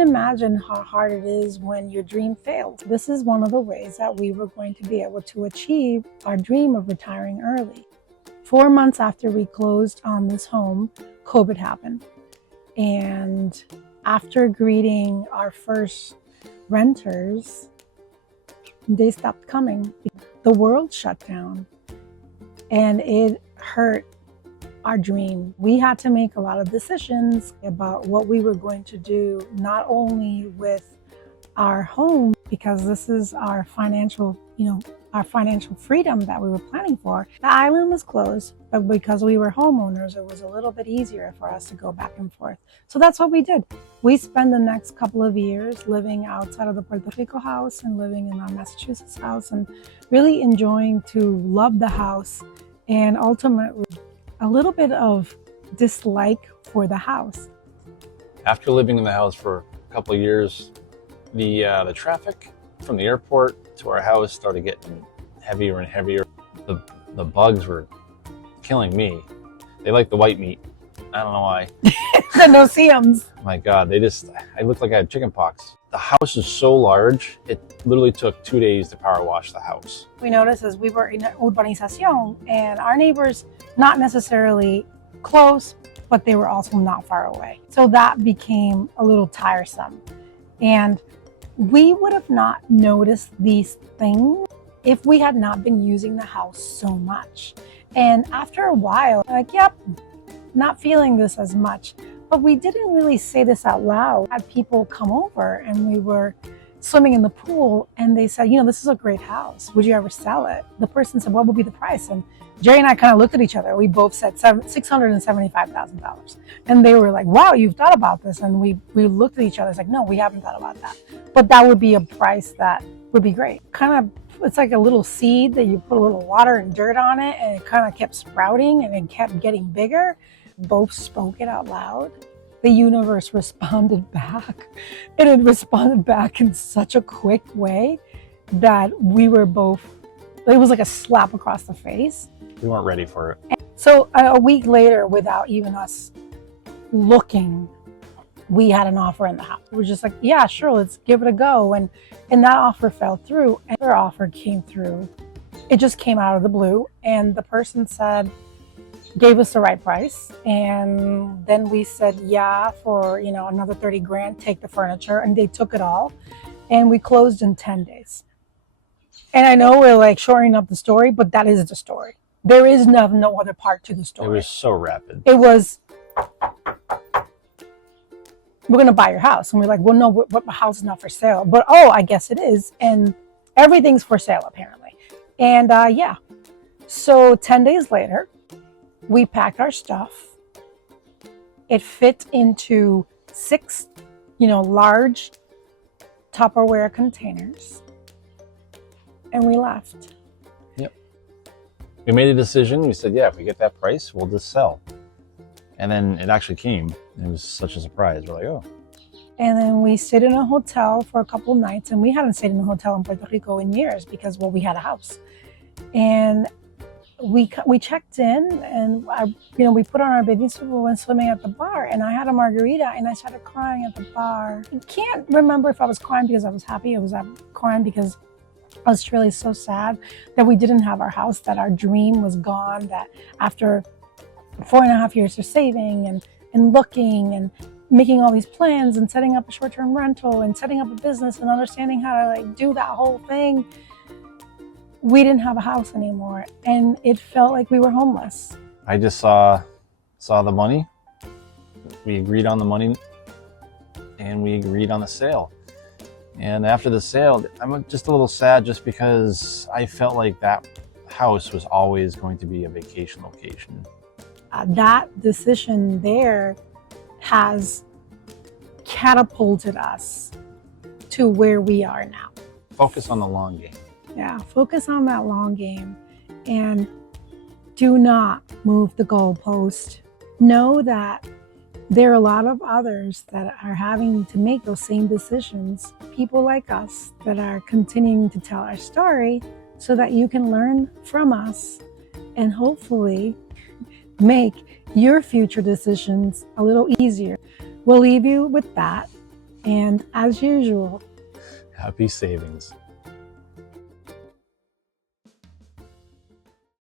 Imagine how hard it is when your dream fails. This is one of the ways that we were going to be able to achieve our dream of retiring early. 4 months after we closed on this home, COVID happened. And after greeting our first renters, they stopped coming. The world shut down and it hurt our dream. We had to make a lot of decisions about what we were going to do, not only with our home, because this is our financial, our financial freedom that we were planning for. The island was closed, but because we were homeowners, it was a little bit easier for us to go back and forth. So that's what we did. We spent the next couple of years living outside of the Puerto Rico house and living in our Massachusetts house and really enjoying to love the house and ultimately a little bit of dislike for the house. After living in the house for a couple of years, the traffic from the airport to our house started getting heavier and heavier. The bugs were killing me. They like the white meat. I don't know why. The no-see-ums. My God, I looked like I had chicken pox. The house is so large, it literally took 2 days to power wash the house. We noticed as we were in urbanización and our neighbors, not necessarily close, but they were also not far away. So that became a little tiresome. And we would have not noticed these things if we had not been using the house so much. And after a while, like, yep, not feeling this as much. But we didn't really say this out loud. We had people come over and we were swimming in the pool and they said, this is a great house. Would you ever sell it? The person said, what would be the price? And Jerry and I kind of looked at each other. We both said $675,000. And they were like, wow, you've thought about this. And we looked at each other. It's like, no, we haven't thought about that. But that would be a price that would be great. It's like a little seed that you put a little water and dirt on it and it kind of kept sprouting and it kept getting bigger. Both spoke it out loud. The universe responded back, and it responded back in such a quick way that we were both, it was like a slap across the face. We weren't ready for it. And so a week later, without even us looking, we had an offer in the house. We were just like, yeah, sure, let's give it a go. And that offer fell through. Another offer came through. It just came out of the blue. And the person gave us the right price. And then we said, yeah, for, another 30 grand, take the furniture. And they took it all. And we closed in 10 days. And I know we're like shortening up the story, but that is the story. There is no other part to the story. It was so rapid. It was, we're going to buy your house. And we're like, well, no, what house is not for sale. But, I guess it is. And everything's for sale, apparently. And yeah. So 10 days later, we packed our stuff. It fit into 6, large Tupperware containers. And we left. Yep. We made a decision. We said, yeah, if we get that price, we'll just sell. And then it actually came. It was such a surprise. We're like, oh. And then we stayed in a hotel for a couple of nights. And we hadn't stayed in a hotel in Puerto Rico in years because, we had a house. And we checked in and we put on our bathing suit and went swimming at the bar, and I had a margarita and I started crying at the bar. I can't remember if I was crying because I was happy. I was crying because I was really so sad that we didn't have our house, that our dream was gone, that after 4.5 years of saving and looking and making all these plans and setting up a short-term rental and setting up a business and understanding how to do that whole thing, we didn't have a house anymore, and it felt like we were homeless. I just saw the money. We agreed on the money, and we agreed on the sale. And after the sale, I'm just a little sad just because I felt like that house was always going to be a vacation location. That decision there has catapulted us to where we are now. Focus on the long game. Yeah, focus on that long game and do not move the goalpost. Know that there are a lot of others that are having to make those same decisions. People like us that are continuing to tell our story so that you can learn from us and hopefully make your future decisions a little easier. We'll leave you with that. And as usual, Happy savings.